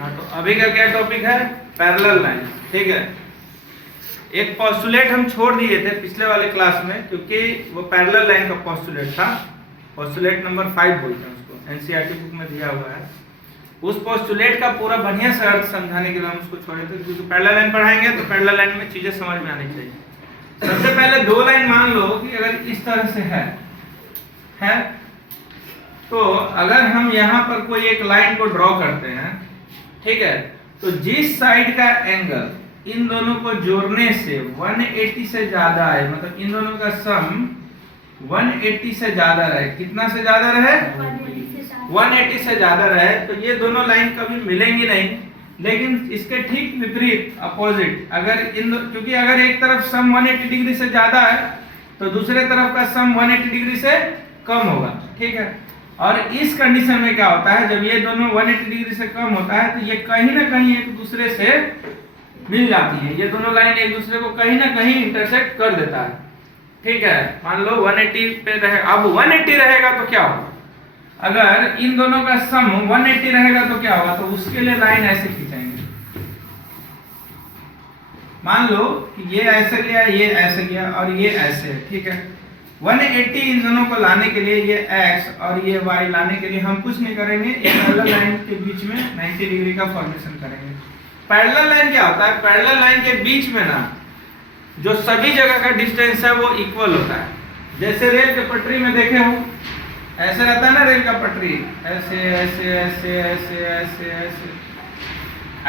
हाँ, तो अभी का क्या टॉपिक है? Parallel line. ठीक है, एक पोस्टुलेट हम छोड़ दिए थे पिछले वाले क्लास में, क्योंकि वो पैरेलल लाइन का पोस्टुलेट था। पोस्टुलेट नंबर 5 बोलते हैं उसको, एनसीईआरटी बुक में दिया हुआ है। उस पोस्टुलेट का पूरा बढ़िया से अर्थ समझाने के लिए हम उसको छोड़े थे, क्योंकि पैरेलल लाइन पढ़ाएंगे तो पैरेलल लाइन में चीजें समझ में आनी चाहिए। सबसे पहले दो लाइन मान लो कि अगर इस तरह से है तो अगर हम यहाँ पर कोई एक लाइन को ड्रॉ करते हैं, ठीक है, तो जिस साइड का एंगल इन दोनों को जोड़ने से 180 से ज्यादा है, मतलब इन दोनों का सम 180 से ज्यादा रहे, कितना से ज्यादा रहे? 180 से ज्यादा रहे, तो ये दोनों लाइन कभी मिलेंगी नहीं। लेकिन इसके ठीक विपरीत अपोजिट, अगर क्योंकि अगर एक तरफ सम 180 डिग्री से ज्यादा है तो दूसरे तरफ का सम 180 डिग्री से कम होगा। ठीक है, और इस कंडीशन में क्या होता है, जब ये दोनों 180 डिग्री से कम होता है तो ये कहीं ना कहीं एक दूसरे से मिल जाती है। ये दोनों लाइन एक दूसरे को कहीं ना कहीं इंटरसेक्ट कर देता है। ठीक है, मान लो 180 पे रहे, अब 180 रहेगा तो क्या होगा? अगर इन दोनों का सम 180 रहेगा तो क्या होगा? तो उसके लिए लाइन ऐसे खींचेंगे। मान लो कि ये ऐसे गया, ये ऐसे गया और ये ऐसे। ठीक है, 180 इन दोनों को लाने के लिए, ये x और ये y लाने के लिए हम कुछ नहीं करेंगे, एक पैरेलल लाइन के बीच में 90 डिग्री का फॉर्मेशन करेंगे। पैरेलल लाइन क्या होता है? पैरेलल लाइन के बीच में ना जो सभी जगह का डिस्टेंस है वो इक्वल होता है। जैसे रेल के पटरी में देखे हो, ऐसे रहता है ना रेल का पटरी, ऐसे ऐसे ऐसे ऐसे ऐसे ऐसे।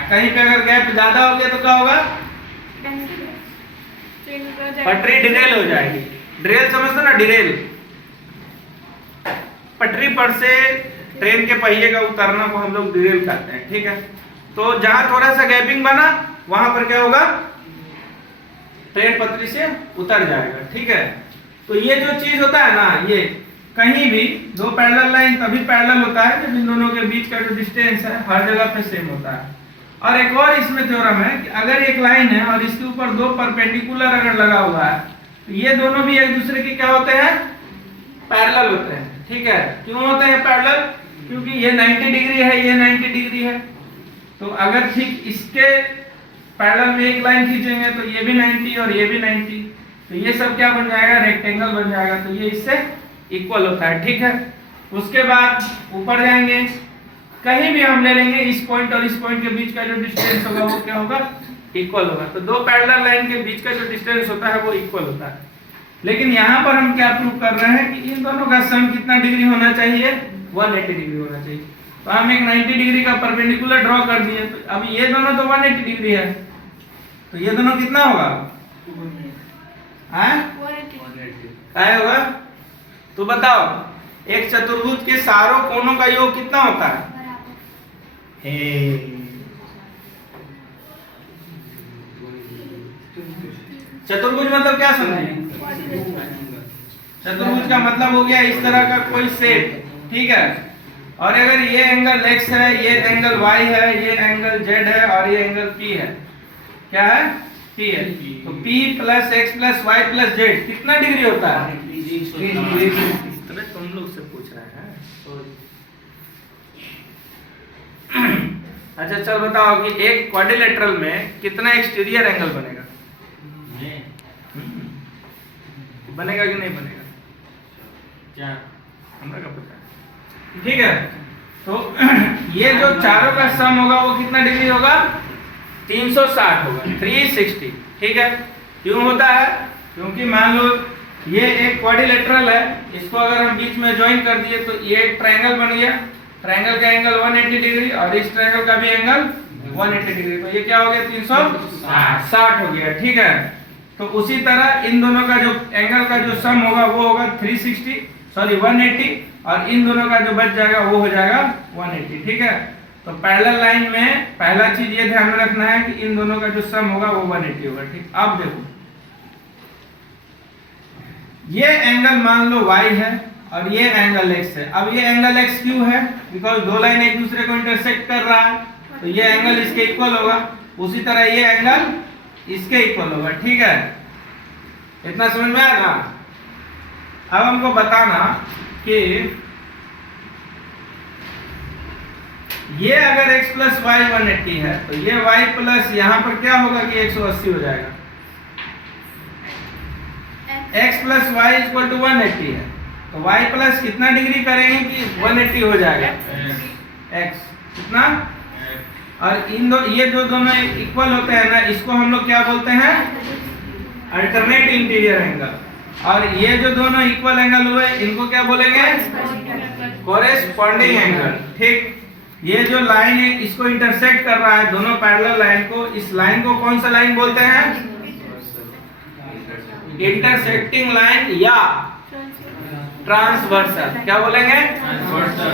कहीं पे अगर गैप ज्यादा हो गया तो क्या होगा? पटरी डिरेल हो जाएगी। डिरेल समझते ना, डिरेल पटरी पर से ट्रेन के पहिए का उतरना को हम लोग डिरेल कहते हैं। ठीक है, तो जहां थोड़ा सा गैपिंग बना वहां पर क्या होगा? ट्रेन पटरी से उतर जाएगा। ठीक है, तो ये जो चीज होता है ना, ये कहीं भी दो पैरेलल लाइन तभी पैरेलल होता है जब इन दोनों के बीच का जो डिस्टेंस है हर जगह पे सेम होता है। और एक और इसमें थ्योरम है कि अगर एक लाइन है और इसके ऊपर दो परपेंडिकुलर अगर लगा हुआ है तो ये दोनों भी एक दूसरे के क्या होते हैं? पैरेलल होते हैं। ठीक है, क्यों होते हैं पैरेलल? क्योंकि ये 90 डिग्री है, ये 90 डिग्री है। तो अगर ठीक इसके पैरेलल में एक लाइन खींचेंगे तो ये भी 90 और ये भी 90, तो ये सब क्या बन जाएगा? रेक्टेंगल बन जाएगा। तो ये इससे इक्वल होता है। ठीक है, उसके बाद ऊपर जाएंगे, कहीं भी हम ले लेंगे, इस पॉइंट और इस पॉइंट के बीच का जो डिस्टेंस होगा वो क्या होगा? इक्वल होगा। तो दो पैरेलल लाइन के बीच का जो डिस्टेंस होता है वो इक्वल होता है। लेकिन यहाँ पर हम क्या प्रूव कर रहे हैं कि इन दोनों का सम कितना डिग्री होना चाहिए? 180 डिग्री होना चाहिए। तो हम एक 90 डिग्री का परपेंडिकुलर ड्रॉ कर दिए। तो अब ये दोनों तो 180 डिग्री है, तो ये दोनों कितना होगा? क्या होगा? तो बताओ, एक चतुर्भुज के सारों कोणों का योग कितना होता है? चतुर्भुज मतलब क्या समझे? चतुर्भुज का मतलब हो गया इस तरह का कोई सेट। ठीक है, और अगर ये एंगल x है, ये एंगल y है, ये एंगल z है और ये एंगल p है, क्या है? p है। तो p plus x plus y plus z कितना डिग्री होता है? 3 डिग्री। तुम लोग से पूछ रहे हैं। अच्छा चल बताओ कि एक क्वाड्रिलेटरल में कितना एक्सटीरियर एंगल बनेगा? बनेगा कि नहीं बनेगा? क्या हमरा का पता है? ठीक है, तो ये जो चारों का सम होगा वो कितना डिग्री होगा? 360 होगा, 360। ठीक है, क्यों होता है? क्योंकि मान लो ये एक क्वाड्रिलेटरल है, इसको अगर हम बीच में ज्वाइन कर दिए तो ये एक ट्रायंगल बन गया। ट्रायंगल का एंगल 180 डिग्री और इस ट्रायंगल का भी एंगल 180 डिग्री, तो ये क्या हो गया? 360 हो गया। ठीक है, तो उसी तरह इन दोनों का जो एंगल का जो सम होगा वो होगा 180 और इन दोनों का जो बच जाएगा वो हो जाएगा 180। ठीक है, तो पैरेलल लाइन में पहला चीज ये ध्यान में रखना है कि इन दोनों का जो सम होगा वो 180 होगा। ठीक, अब देखो ये एंगल मान लो y है और ये एंगल x है। अब ये एंगल x क्यों है? बिकॉज दो लाइन एक दूसरे को इंटरसेक्ट कर रहा है, तो ये एंगल इसके इक्वल होगा। उसी तरह ये एंगल इसके इक्वल होगा। ठीक है, इतना समझ में आया ना? अब हमको बताना कि ये अगर x प्लस वाई 180 है तो ये y प्लस यहाँ पर क्या होगा कि 180 हो जाएगा। x plus Y equal to 180 है तो y प्लस कितना डिग्री करेंगे कि 180 हो जाएगा x कितना। और इन दो ये दोनों इक्वल होते हैं ना, इसको हम लोग क्या बोलते हैं अल्टरनेट इंटीरियर एंगल। और ये जो दोनों इक्वल एंगल हुए इनको क्या बोलेंगे कोरेस्पॉन्डिंग एंगल। ठीक, ये जो लाइन है इसको इंटरसेक्ट कर रहा है दोनों पैरेलल लाइन को, इस लाइन को कौन सा लाइन बोलते हैं इंटरसेक्टिंग लाइन या ट्रांसवर्सल। क्या बोलेंगे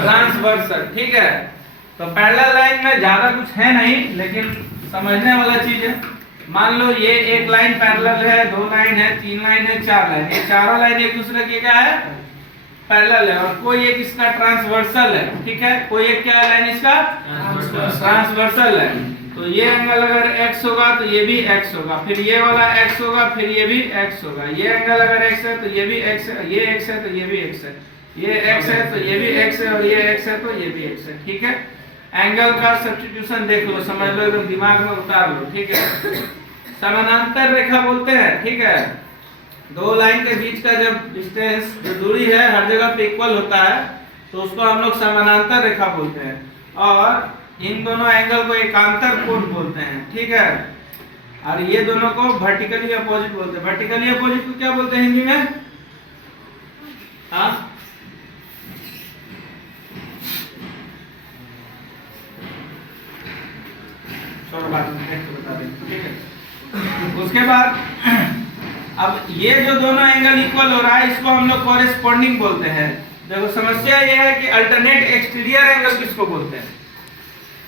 ट्रांसवर्सल। ठीक है, तो पैरेलल लाइन में ज्यादा कुछ है नहीं लेकिन समझने वाला चीज है। मान लो ये एक लाइन पैरेलल है, दो लाइन है, तीन लाइन है, चार लाइन, ये चारों लाइन एक दूसरे की क्या है पैरेलल है और कोई एक इसका ट्रांसवर्सल है। ठीक है, कोई एक क्या लाइन इसका ट्रांसवर्सल है। तो ये एंगल अगर x होगा तो ये भी x होगा, फिर ये वाला x होगा, फिर ये भी x होगा। ये एंगल अगर x है तो ये भी x है, ये x है तो ये भी x है, ये x है तो ये भी x है और ये x है तो ये भी x है। ठीक है, एंगल का सब्स्टिट्यूशन देख लो, समझ लो, एकदम दिमाग में उतार लो। ठीक है, समानांतर रेखा बोलते हैं। ठीक है, दो लाइन के बीच का जब डिस्टेंस जो दूरी है हर जगह पे इक्वल होता है तो उसको हम लोग समानांतर रेखा बोलते हैं और इन दोनों एंगल को एकांतर कोण बोलते हैं। ठीक है, और ये दोनों को वर्टिकली अपोजिट बोलते हैं। वर्टिकली अपोजिट को क्या बोलते हैं हिंदी में? हाँ, छोड़ो बात बता दें। ठीक है, उसके बाद अब ये जो दोनों एंगल इक्वल हो रहा है इसको हम लोग कोरेस्पॉन्डिंग बोलते हैं। देखो समस्या ये है कि अल्टरनेट एक्सटीरियर एंगल किसको बोलते हैं?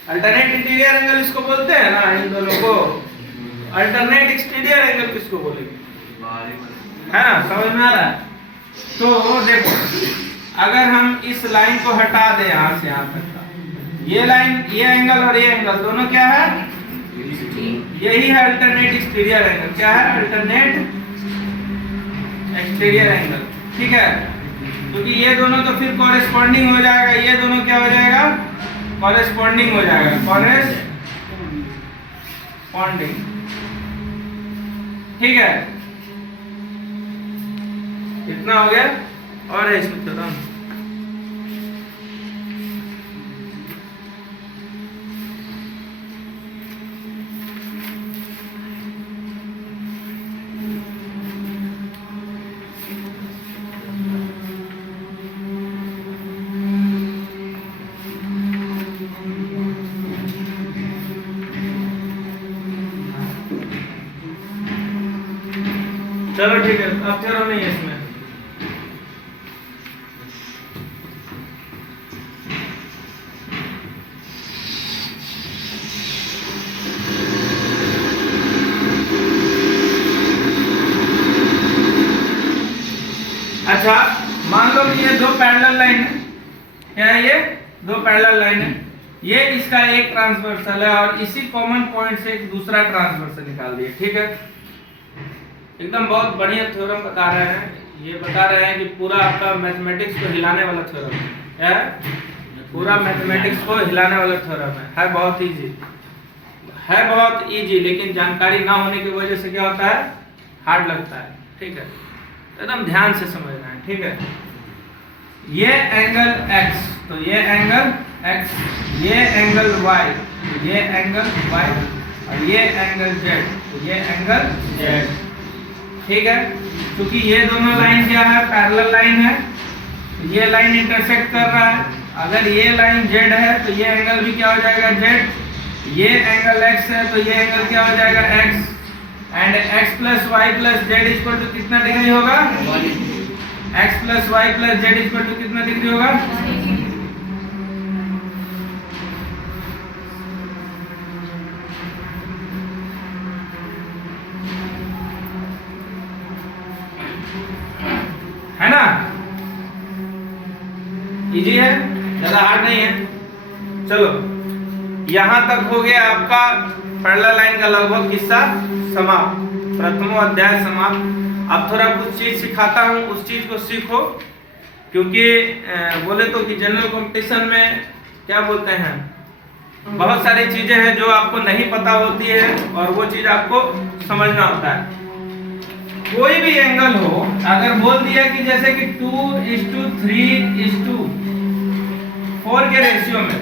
अल्टरनेट इंटीरियर एंगल इसको बोलते हैं ना, इन दोनों को। अल्टरनेट एक्सटीरियर एंगल किसको बोलेंगे? है ना, समझ में आ रहा है? तो देखो अगर हम इस लाइन को हटा दें यहाँ से यहाँ तक का, ये लाइन, ये एंगल और ये एंगल दोनों क्या है? यही है अल्टरनेट एक्सटीरियर एंगल। क्या है? Alternate exterior angle. ठीक है, क्योंकि ये दोनों तो फिर कॉरेस्पॉन्डिंग हो जाएगा, ये दोनों क्या हो जाएगा कॉरेस्पॉन्डिंग हो जाएगा, कॉरेस्पॉन्डिंग। ठीक है, इतना हो गया और है इसमें चलो चलो ठीक है, अब चलो नहीं है इसमें। अच्छा, मान लो कि ये दो पैरेलल लाइन है। क्या है? ये दो पैरेलल लाइन है, ये इसका एक ट्रांसवर्सल है और इसी कॉमन पॉइंट से एक दूसरा ट्रांसवर्सल निकाल दिए। ठीक है, एकदम बहुत बढ़िया थ्योरम बता रहे हैं। ये बता रहे हैं कि पूरा आपका मैथमेटिक्स को हिलाने वाला थ्योरम है। पूरा मैथमेटिक्स को हिलाने वाला थ्योरम है बहुत इजी है, बहुत इजी, लेकिन जानकारी ना होने की वजह से क्या होता है हार्ड लगता है। ठीक है, एकदम ध्यान से समझना है। ठीक है, ये एंगल x तो ये एंगल x, ये एंगल y, ये एंगल y और ये एंगल z तो ये एंगल z। ठीक है, क्योंकि ये दोनों लाइन क्या है पैरेलल लाइन है, ये लाइन इंटरसेक्ट कर रहा है। अगर ये लाइन z है तो ये एंगल भी क्या हो जाएगा z, ये एंगल x है तो ये एंगल क्या हो जाएगा x, and x plus Y plus Z equal to कितना डिग्री होगा? x plus Y plus Z equal to कितना डिग्री होगा? है ना, इजी है, ज्यादा हार्ड नहीं है। चलो यहां तक हो गया आपका पैरेलल लाइन का लगभग हिस्सा समाप्त, प्रथम अध्याय समाप्त। अब थोड़ा कुछ चीज सिखाता हूँ, उस चीज को सीखो, क्योंकि बोले तो कि जनरल कंपटीशन में क्या बोलते हैं बहुत सारी चीजें हैं जो आपको नहीं पता होती है और वो चीज आपको समझना होता है। कोई भी एंगल हो, अगर बोल दिया कि जैसे कि 2:3:4 के रेशियो में,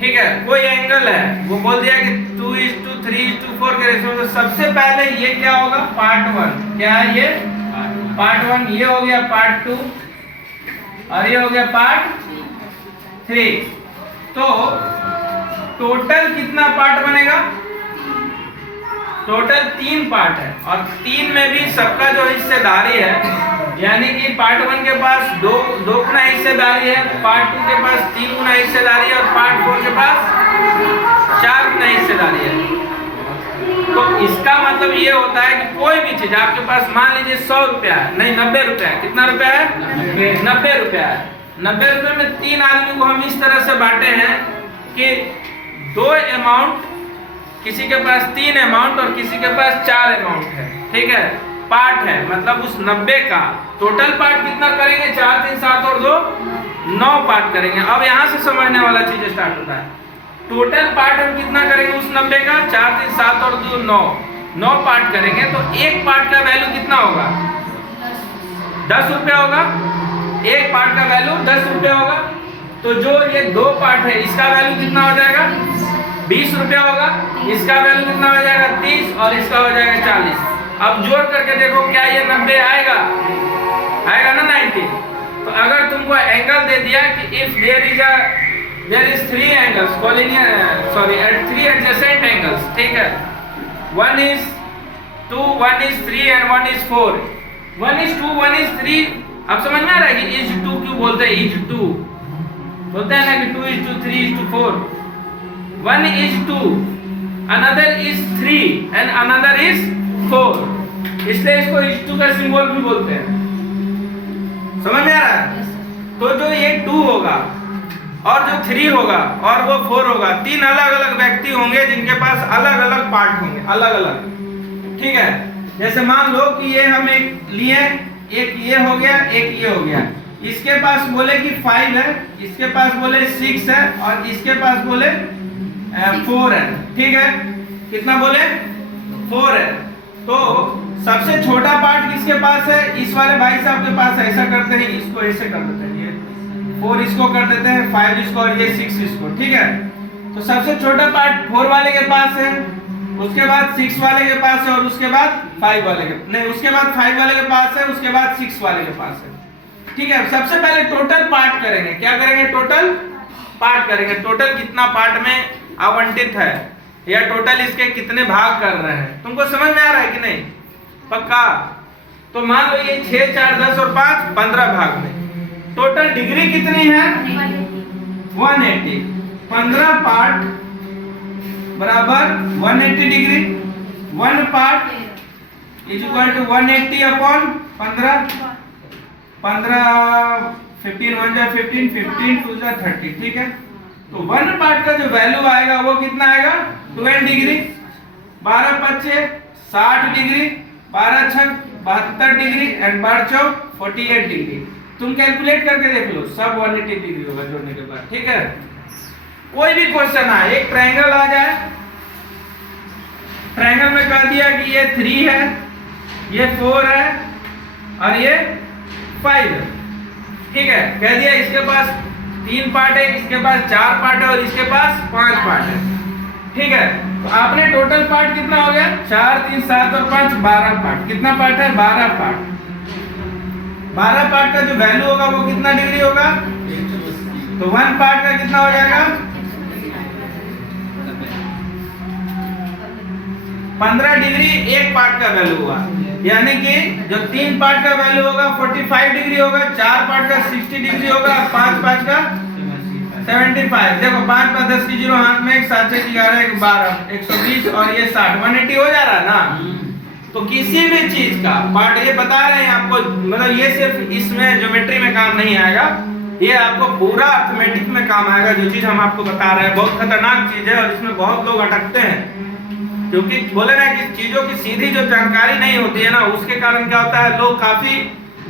ठीक है, कोई एंगल है, वो बोल दिया कि 2:3:4 के रेशियो में, तो सबसे पहले ये क्या होगा, पार्ट 1, क्या है ये पार्ट 1, ये हो गया पार्ट 2 और ये हो गया पार्ट 3। तो टोटल कितना पार्ट बनेगा, टोटल 3 पार्ट है और 3 में भी सबका जो हिस्सेदारी है, यानी कि पार्ट 1 के पास 2 गुना हिस्सेदारी है, पार्ट 2 के पास 3 गुना हिस्सेदारी है और पार्ट 4 के पास 4 गुना हिस्सेदारी है। तो इसका मतलब ये होता है कि कोई भी चीज आपके पास, मान लीजिए 100 रुपया है, नहीं 90 रुपया है, कितना रुपया है, 90 रुपया है, 90 रुपये में 3 आदमी को हम इस तरह से बांटे हैं कि 2 अमाउंट, किसी के पास 3 अमाउंट और किसी के पास 4 अमाउंट है, ठीक है, पार्ट है, मतलब उस 90 का टोटल पार्ट कितना करेंगे, 4 3 7 और 2 9 पार्ट करेंगे। अब यहाँ से समझने वाला चीज स्टार्ट होता है। टोटल पार्ट हम कितना करेंगे उस 90 का, 4 3 7 और 2 9 पार्ट करेंगे, तो एक पार्ट का वैल्यू कितना होगा, 10 रुपया होगा, एक पार्ट का वैल्यू 10 रुपया होगा। तो जो ये 2 पार्ट है इसका वैल्यू कितना हो जाएगा, 20 रुपया होगा, इसका वैल्यू कितना हो जाएगा, 30 और इसका हो जाएगा 40। अब जोड़ करके देखो क्या ये 90 आएगा ना 90। तो अगर तुमको एंगल दे दिया कि if there is 3 angles at 3 adjacent angles, ठीक है, 1 is 2, 1 is 3 and 1 is 4, 1 is 2, 1 is 3। अब समझ में आ रहा है कि is 2 क्यों बोलते हैं, is 2 बोलते हैं ना कि 2:2, 3:4, 1 is 2, another is 3 and another is 4, इसलिए इसको is 2 का सिंबल भी बोलते हैं। समझ में आ रहा है? तो जो ये 2 होगा और जो 3 होगा और वो 4 होगा, 3 अलग अलग व्यक्ति होंगे जिनके पास अलग अलग पार्ट होंगे, अलग अलग, ठीक है। जैसे मान लो कि ये हम एक लिए, एक ये हो गया, एक ये हो गया, इसके पास बोले कि 5 है, इसके पास बोले 6 है और इसके पास बोले 4 है, ठीक है, कितना बोले 4 है। तो सबसे छोटा पार्ट किसके पास है, इस वाले भाई साहब के पास। ऐसा करते हैं, इसको ऐसे कर देते हैं, ये 4 इसको कर देते हैं, 5 इसको और ये 6 इसको, ठीक है। तो सबसे छोटा पार्ट 4 वाले के पास है, उसके बाद 6 वाले के पास है और उसके बाद 5 वाले के नहीं, उसके बाद 5 वाले के पास है, उसके बाद 6 वाले के पास है, ठीक है। सबसे पहले टोटल पार्ट करेंगे, क्या करेंगे, टोटल पार्ट करेंगे, टोटल कितना पार्ट में आवंटित है या टोटल इसके कितने भाग कर रहे हैं। तुमको समझ में आ रहा है कि नहीं, पक्का? तो मान लो ये 6 4 10 और 5 15 भाग में टोटल डिग्री कितनी है, 180। 15 पार्ट बराबर 180 degree, 1 part is equal to 180 upon 15, 15 15 1 जा 15, 15 2 जा 30, ठीक है। तो 1 पार्ट का जो वैल्यू आएगा वो कितना आएगा, 12 degree, 12 5 60 degree, 12 6 72 degree and 12 4 48 degree. तुम कैलकुलेट करके देख लो, सब 180 डिग्री होगा जोड़ने के बाद, ठीक है। कोई भी क्वेश्चन आए, एक ट्रायंगल आ जाए, ट्रायंगल में कह दिया कि ये 3 है, ये 4 है और ये 5 है, ठीक है, कह दिया इसके पास 3 पार्ट है, इसके पास 4 पार्ट है और इसके पास 5 पार्ट है, ठीक है। तो आपने टोटल पार्ट कितना हो गया, 4 3 7 और 5 12 पार्ट। कितना पार्ट है, 12 पार्ट। 12 पार्ट का जो वैल्यू होगा वो कितना डिग्री होगा, तो 1 पार्ट का कितना हो जाएगा, 15 डिग्री एक पार्ट का वैल्यू होगा, यानी कि जो 3 पार्ट का वैल्यू होगा 45 डिग्री होगा, 4 पार्ट का 60 डिग्री होगा, 5 पार्ट का 75। देखो 5 5 10 की 0 हाथ में, 7 6 11 1 12 120 और ये 60 180 हो जा रहा है ना। तो किसी भी चीज का पार्ट, ये बता रहे हैं आपको, मतलब ये सिर्फ इसमें ज्योमेट्री में काम नहीं आएगा, ये आपको पूरा अर्थमेटिक में काम आएगा। जो चीज हम आपको बता रहे हैं बहुत खतरनाक चीज है और इसमें बहुत लोग अटकते हैं, क्योंकि बोले ना कि चीजों की सीधी जो जानकारी नहीं होती है ना, उसके कारण क्या होता है, लोग काफी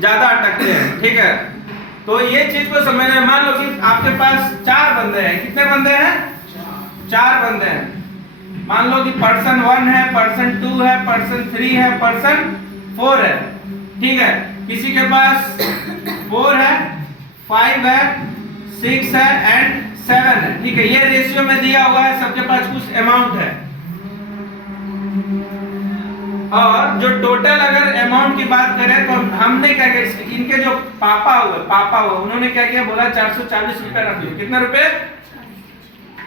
ज्यादा अटकते हैं, ठीक है। तो ये चीज को समझना है। मान लो कि आपके पास 4 बंदे हैं, कितने बंदे हैं, चार बंदे हैं, मान लो कि पर्सन 1 है, पर्सन 2 है, पर्सन 3 है, पर्सन 4 है, ठीक है। किसी के पास 4 है, 5 है, 6 है एंड 7 है, ठीक है। ये रेशियो में दिया हुआ है, सबके पास कुछ अमाउंट है। और जो टोटल अगर अमाउंट की बात करें तो हमने क्या किया, इनके जो पापा हुए उन्होंने क्या किया, बोला 440 रुपए रख लो। कितना रुपए?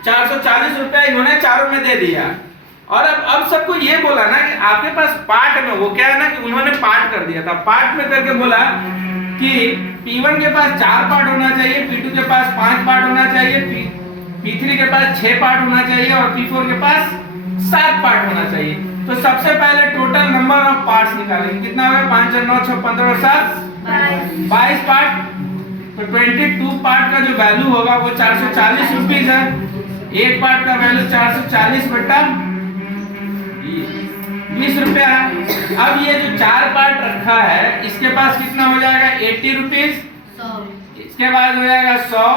440 रुपए इन्होंने चारों में दे दिया। और अब सबको ये बोला ना कि आपके पास पार्ट में, वो क्या है ना कि उन्होंने पार्ट कर दिया था, पार्ट में करके बोला कि P1 के पास 4 पार्ट होना चाहिए, P2 के पास 5 पार्ट होना चाहिए, P3 के पास 6 पार्ट होना चाहिए और P4 के पास 7 पार्ट होना चाहिए। तो सबसे पहले टोटल नंबर ऑफ पार्ट्स निकालेंगे। कितना होगा? 5 और 9 6 15 और 7 22 पार्ट। तो 22 पार्ट का जो वैल्यू होगा वो 440 रुपीज है। एक पार्ट का वैल्यू 440 बटा 20 रुपया है। अब ये जो 4 पार्ट रखा है इसके पास कितना हो जाएगा? 80 रुपीज। इसके बाद हो जाएगा 100,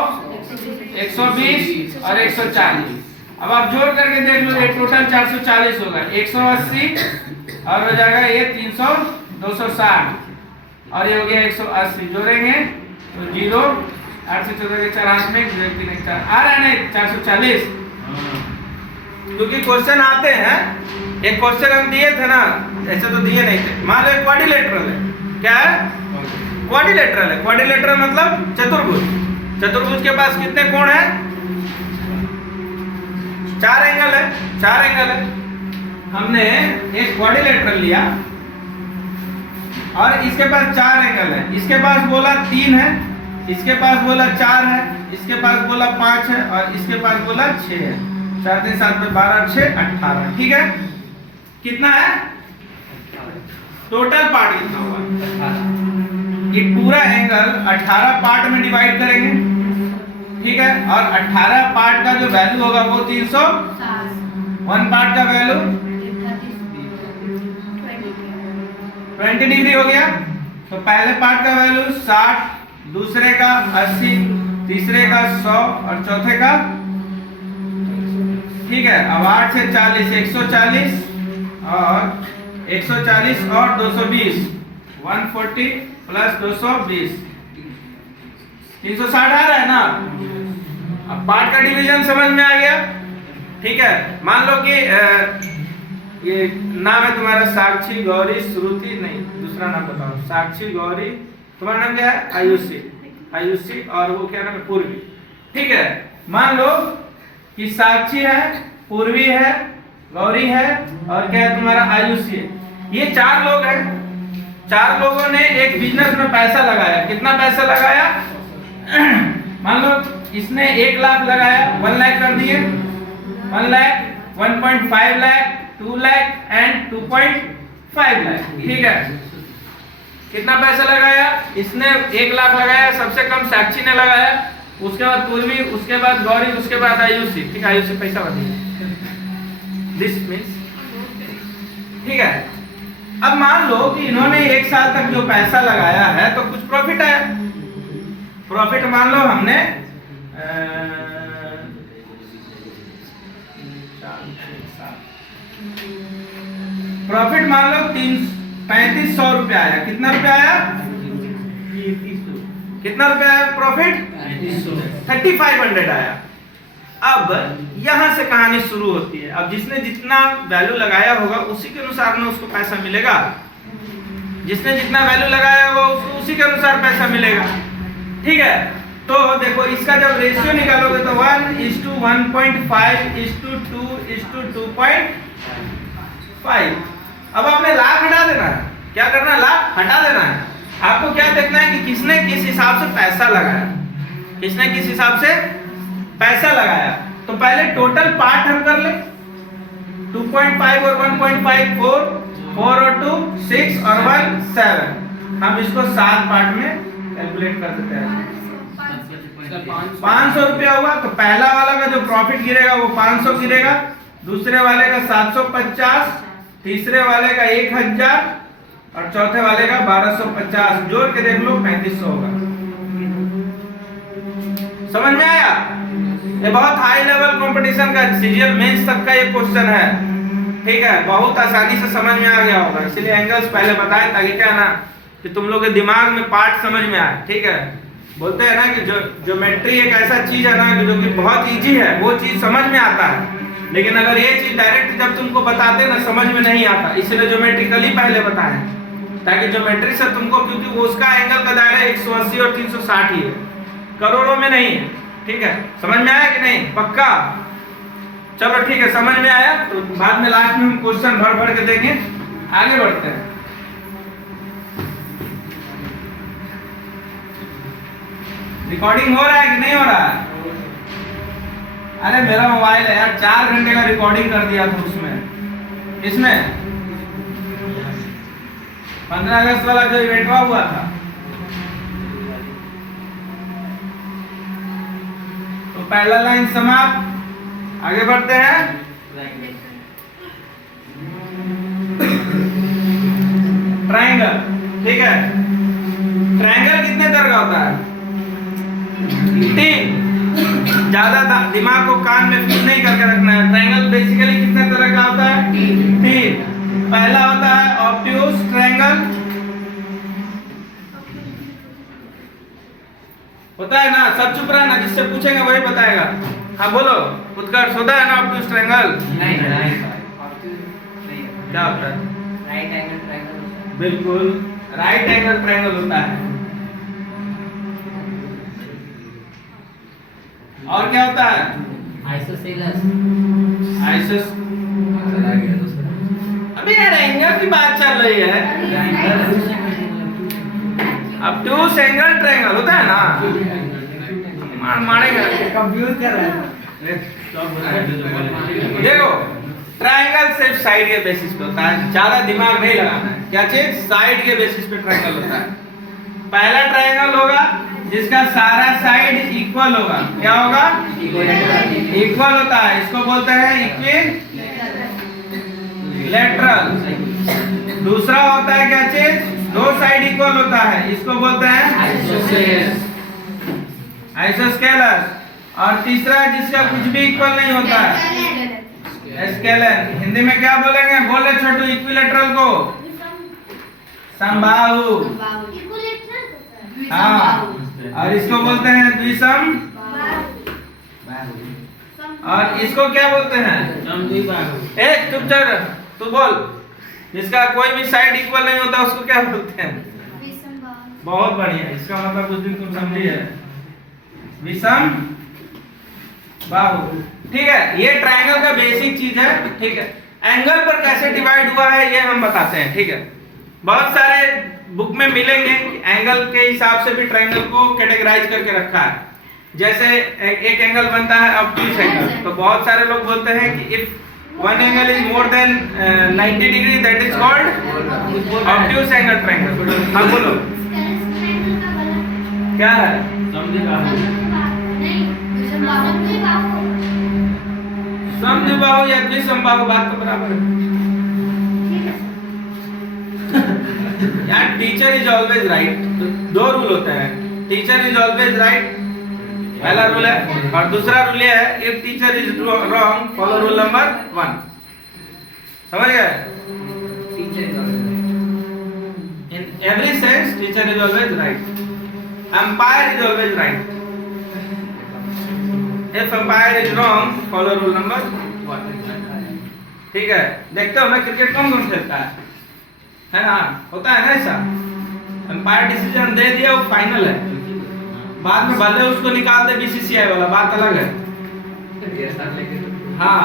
120 और 140। अब आप जोड़ करके देख लो, ये टोटल 440 होगा, 180 और हो जाएगा ये 300, 260 और ये हो गया 180। जोड़ेंगे तो 0, 8 से 14 के 4 हाथ में 0 3 1 4 आ रहा है ना 440। क्योंकि क्वेश्चन आते हैं, एक क्वेश्चन हम दिए थे ना, ऐसे तो दिए नहीं थे। मान लो क्वाड्रिलेटरल है, क्या है? क्वाड्रिलेटरल है। क्वाड्रिलेटरल मतलब चतुर्भुज। चतुर्भुज के पास कितने कोण है? 4 एंगल है, 4 एंगल है। हमने एक क्वाड्रिलेटरल लिया और इसके पास 4 एंगल है। इसके पास बोला 3 है, इसके पास बोला 4 है, इसके पास बोला 5 है और इसके पास बोला 6 है। 4 3 7 में 12 6 18, ठीक है। कितना है टोटल पार्ट? कितना हुआ? 18। ये पूरा एंगल 18 पार्ट में डिवाइड करेंगे, ठीक है। और 18 पार्ट का जो वैल्यू होगा वो 300। 1 पार्ट का वैल्यू 20 डिग्री हो गया। तो पहले पार्ट का वैल्यू 60, दूसरे का 80, तीसरे का 100 और चौथे का, ठीक है। अब 8 से 40 140 और 140 और 220, 140 प्लस 220 360 आ रहा है ना। अब पार्ट का डिवीजन समझ में आ गया, ठीक है। मान लो कि ये नाम है तुम्हारा साक्षी, गौरी, श्रुति, नहीं दूसरा नाम बताओ। साक्षी, गौरी, तुम्हारा नाम क्या है? आयुषी। आयुषी और वो क्या नाम है? पूर्वी, ठीक है। मान लो कि साक्षी है, पूर्वी है, गौरी है और क्या है तुम्हारा? आयुषी है। ये 4 लोग हैं। 4 लोगों ने एक बिजनेस में पैसा लगाया। कितना पैसा लगाया? मान लो इसने 1 लाख लगाया, 1 लाख कर दिए, 1 लाख, 1.5 लाख, 2 लाख एंड 2.5 लाख, ठीक है। कितना पैसा लगाया? इसने 1 लाख लगाया, सबसे कम साक्षी ने लगाया, उसके बाद पूर्वी, उसके बाद गौरी, उसके बाद आयुषी, ठीक है। आयुषी पैसा बढ़िया, दिस मीन्स, ठीक है। अब मान लो कि इन्होंने 1 साल तक जो पैसा लगाया है तो कुछ प्रॉफिट आया। प्रॉफिट मान लो हमने प्रॉफिट मान लो 3500 रुपया आया। कितना रुपया आया? कितना रुपया आया प्रॉफिट? 3500 आया। अब यहां से कहानी शुरू होती है। अब जिसने जितना वैल्यू लगाया होगा उसी के अनुसार ना उसको पैसा मिलेगा। जिसने जितना वैल्यू लगाया होगा उसको उसी के अनुसार पैसा मिलेगा, ठीक है। तो देखो इसका जब रेशियो निकालोगे तो 1:1.5:2:2:2.5। अब आपने लाख हटा देना है। क्या करना है? लाख हटा देना है। आपको क्या देखना है कि किसने किस हिसाब से पैसा लगाया, किसने किस हिसाब से पैसा लगाया। तो पहले टोटल पार्ट हम कर ले। 2.5 और 1.5 4 और 2 6 और 1 7। हम इसको 7 पार्ट में कैलकुलेट कर देते हैं। 500 रुपया हुआ तो पहला वाला का जो प्रॉफिट गिरेगा वो 500 गिरेगा, दूसरे वाले का 750, तीसरे वाले का 1000 और चौथे वाले का 1250। जोड़ के देख लो 3500 होगा। समझ में आया? ये बहुत हाई लेवल कंपटीशन का सीजीएल मेंस तक का ये क्वेश्चन है, ठीक है। बहुत आसानी से समझ में आ गया होगा, इसलिए एंगल्स पहले बताएं ताकि क्या ना कि तुम लोग के दिमाग में पार्ट समझ में आए, ठीक है। बोलते हैं ना कि ज्योमेट्री एक ऐसा चीज है ना जो कि बहुत इजी है, वो चीज समझ में आता है, लेकिन अगर ये चीज डायरेक्ट जब तुमको बताते ना समझ में नहीं आता, इसलिए ज्योमेट्रिकली पहले बताएं ताकि ज्योमेट्री से तुमको, क्योंकि वो उसका एंगल का दायरा 180 और 360 ही है, करोड़ों में नहीं है, ठीक है। समझ में आया कि नहीं? पक्का? चलो ठीक है, समझ में आया तो बाद में लास्ट में हम क्वेश्चन भर भर के देंगे। आगे बढ़ते हैं। रिकॉर्डिंग हो रहा है कि नहीं हो रहा है? अरे मेरा मोबाइल है यार, 4 घंटे का रिकॉर्डिंग कर दिया था उसमें। इसमें 15 अगस्त वाला जो इवेंट हुआ था, तो पहला लाइन समाप्त। आगे बढ़ते हैं। ट्रायंगल, ठीक है। ट्रायंगल कितने तरह का होता है? 3। ज्यादा दिमाग को कान में फिट नहीं करके रखना है। ट्रायंगल बेसिकली कितने तरह का होता है? 3। पहला होता है ऑब्ट्यूज ट्रायंगल, होता है ना? सब चुप रहा ना, जिससे पूछेंगे वही बताएगा। हाँ बोलो, उत्कर्ष, होता है ना ऑब्ट्यूज ट्रायंगल? नहीं, क्या होता है? Right angle triangle. बिल्कुल, राइट एंगल ट्रायंगल होता है। और क्या होता है? आइसोसेलेस। अभी यार एंगल की बात चल रही है। ऑब्ट्यूज एंगल ट्रायंगल होता है ना, मारेगा, कंफ्यूज कर रहा है। देखो, ट्रायंगल सिर्फ साइड के बेसिस पे होता है, ज्यादा दिमाग नहीं लगाना है। क्या चीज? साइड के बेसिस पे ट्रायंगल होता है। पहला ट्रायंगल होगा जिसका सारा साइड इक्वल होगा। क्या होगा? इक्वल होता है, इसको बोलते हैं इक्विलैटरल। दूसरा होता है क्या चीज? 2 साइड इक्वल होता है, इसको बोलते हैं आइसोस्केलस। और तीसरा जिसका कुछ भी इक्वल नहीं होता है, स्केलर। हिंदी में क्या बोलेंगे? बोले छोटू इक्विलैटरल को समबाहु। हाँ, और इसको बोलते हैं द्विसम, और इसको क्या बोलते हैं? एक चुप चल, तू बोल। जिसका कोई भी साइड इक्वल नहीं होता उसको क्या बोलते हैं? बहुत बढ़िया, इसका मतलब उस दिन तुम समझी है, विषम बाहु, ठीक है। ये ट्रायंगल का बेसिक चीज है, ठीक है। एंगल पर कैसे डिवाइड हुआ है ये हम बताते हैं, ठीक है। बहुत सारे बुक में मिलेंगे, एंगल के हिसाब से भी ट्रायंगल को कैटेगराइज करके रखा है। जैसे एक एंगल बनता है ऑब्ट्यूज एंगल, तो बहुत सारे लोग बोलते हैं कि if one angle is more than 90 degree that is called obtuse angle triangle. हाँ बोलो, क्या है? समद्विबाहु या द्विसमबाहु, बात तो बराबर है यार। Teacher is always right. 2 rule होते हैं, टीचर इज ऑलवेज राइट, पहला रूल है, और दूसरा रूल ये है if teacher is wrong follow rule number 1। समझ गए? In every sense teacher is always right, umpire is always right. If umpire is wrong follow rule number 1। ठीक है, देखते हो ना क्रिकेट कौन कौन खेलता है ना? होता है ना ऐसा, एम्पायर डिसीजन दे दिया वो फाइनल है, बाद में भले उसको निकाल दे बीसीसीआई वाला, बात अलग है। हाँ,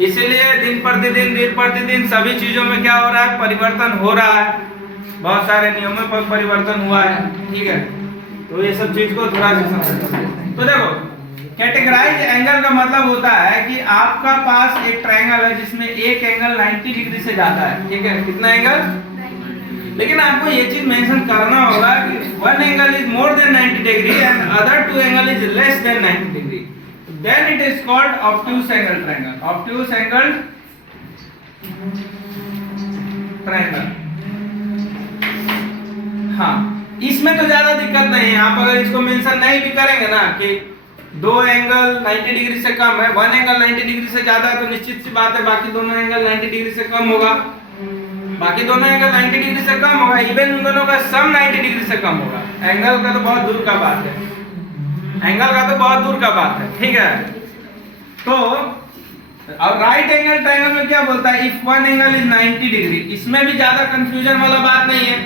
इसीलिए दिन प्रतिदिन सभी चीजों में क्या हो रहा है? परिवर्तन हो रहा है। बहुत सारे नियमों पर परिवर्तन हुआ है, ठीक है। तो ये सब चीज को थोड़ा सा समझो। तो देखो, कैटेगराइज एंगल का मतलब होता है कि आपका पास एक ट्रायंगल है जिसमें एक एंगल 90 डिग्री से ज्यादा है, ठीक है। कितना एंगल? लेकिन आपको ये चीज मेंशन करना होगा कि one angle is more than 90 degree and other 2 angle is less than 90 degree, then it is called obtuse angle triangle. Obtuse angle triangle. हाँ, इसमें तो ज्यादा दिक्कत नहीं है। आप अगर इसको मेंशन नहीं भी करेंगे ना कि दो एंगल 90 डिग्री से कम है, वन एंगल 90 डिग्री से ज्यादा है, तो निश्चित सी बात है बाकी दोनों एंगल 90 डिग्री से कम होगा। बाकी दोनों एंगल 90 डिग्री से कम होगा, इवन उन दोनों का सम 90 डिग्री से कम होगा। एंगल का तो बहुत दूर का बात है, एंगल का तो बहुत दूर का बात है, ठीक है। तो और राइट एंगल ट्रायंगल में क्या बोलता है, if one angle is 90 degree. इसमें भी ज्यादा कंफ्यूजन वाला बात नहीं है।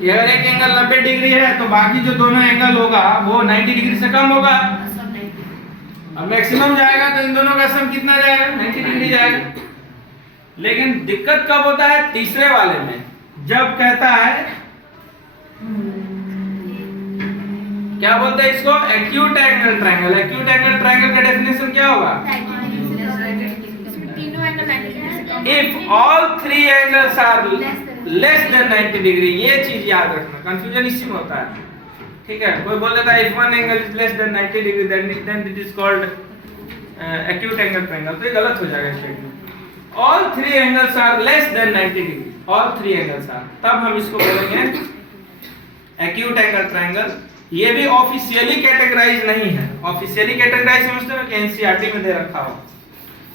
अगर एक एंगल 90 डिग्री है तो बाकी जो दोनों एंगल होगा वो 90 डिग्री से कम होगा, और मैक्सिमम जाएगा तो इन दोनों का सम कितना जाएगा, 90 डिग्री जाएगा। लेकिन दिक्कत कब होता है, तीसरे वाले में, जब कहता है क्या बोलते हैं इसको, acute angle triangle. Acute angle triangle का डेफिनेशन क्या होगा, if all three angles are less than 90 degree. ये चीज याद रखना, कंफ्यूजन इसी में होता है, ठीक है। कोई बोल देता है if one angle is less than 90 degree then it is called acute angle triangle, तो ये गलत हो जाएगा statement. All three angles are less than 90 degree, all three angles are, तब हम इसको बोलेंगे एक्यूट एंगल ट्रायंगल। ये भी ऑफिशियली कैटेगराइज नहीं है। ऑफिशियली कैटेगराइज समझते हो कि एनसीईआरटी में दे रखा हो,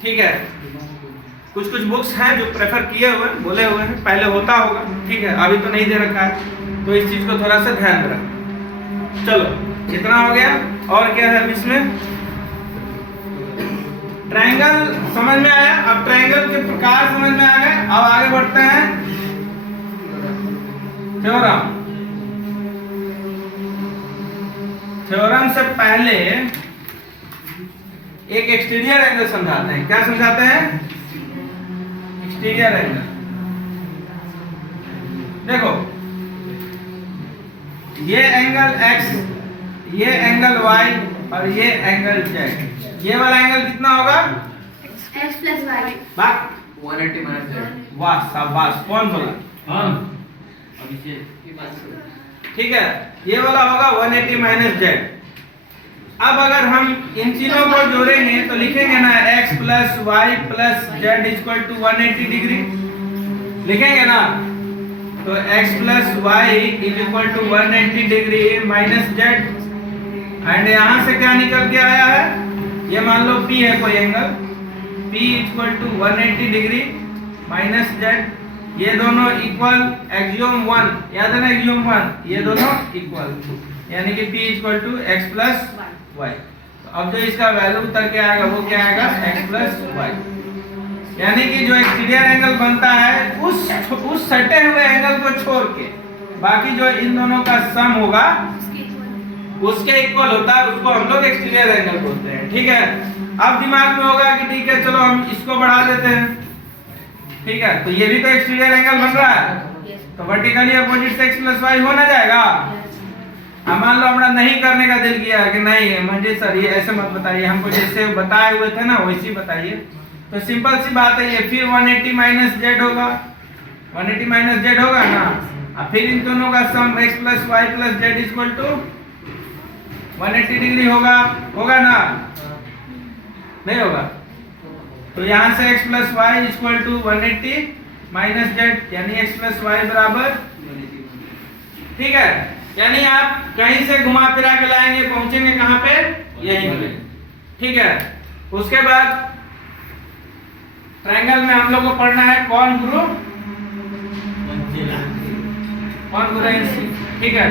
ठीक है। कुछ कुछ बुक्स हैं जो प्रेफर किए हुए बोले हुए हैं, पहले होता होगा, ठीक है, अभी तो नहीं दे रखा है, तो इस चीज को थोड़ा सा ध्यान में रखें। चलो इतना हो गया। और क्या है इसमें, ट्रायंगल समझ में आया। अब ट्रायंगल के प्रकार समझ में आ गए। अब आगे बढ़ते हैं थ्योरम। थ्योरम से पहले एक एक्सटीरियर एंगल समझाते हैं। क्या समझाते हैं, एक्सटीरियर एंगल। देखो ये एंगल x, ये एंगल y और ये एंगल z। ये वाला एंगल कितना होगा, x plus y। 180 minus z। वाह शाबाश, कौन बोला, ठीक है। ये वाला होगा 180 माइनस जेड। अब अगर हम इन तीनों को जोड़ेंगे तो लिखेंगे ना x plus Y plus Z equal to 180 degree, लिखेंगे ना। तो x plus y is equal to 180 degree minus z. And यहाँ से क्या निकल के आया है, ये मान लो P है कोई angle, P equal to 180 degree minus z. ये दोनों इक्वल, एक्सियोम 1 याद है ना, एक्सियोम 1, ये दोनों इक्वल, यानी कि P equal to x plus y। तो अब जो इसका वैल्यू उतर के आएगा वो क्या आएगा, x प्लस y। यानी कि जो एक्सटीरियर एंगल बनता है उस सटे हुए एंगल को छोड़ के बाकी जो इन दोनों का सम होगा उसके इक्वल होता है, उसको हम लोग एक्सटीरियर एंगल बोलते हैं, ठीक है। अब दिमाग में होगा कि ठीक है चलो हम इसको बढ़ा देते हैं, ठीक है। तो ये भी तो एक्सटीरियर एंगल बन रहा है, तो वर्टिकली अपोजिट से x प्लस y हो ना जाएगा। अब मान लो हमारा नहीं करने का दिल किया कि नहीं मंजिल सर ये ऐसे मत बताइए, हमको जैसे बताए हुए थे ना वैसे ही बताइए। तो सिंपल सी बात है, ये फिर 180 माइनस जेड होगा, 180 माइनस जेड होगा ना। अब फिर इन दोनों का sum x plus Y plus Z equal to 180 degree होगा, होगा ना, नहीं होगा। तो यहाँ से x plus Y equal to 180 minus z, यानी x प्लस वाई बराबर, ठीक है। यानी आप कहीं से घुमा फिरा के लाएंगे, पहुंचेंगे कहां पे, यहीं पे, ठीक है। उसके बाद ट्रायंगल में हम लोग को पढ़ना है कॉन्ग्रुएंसी, ठीक है।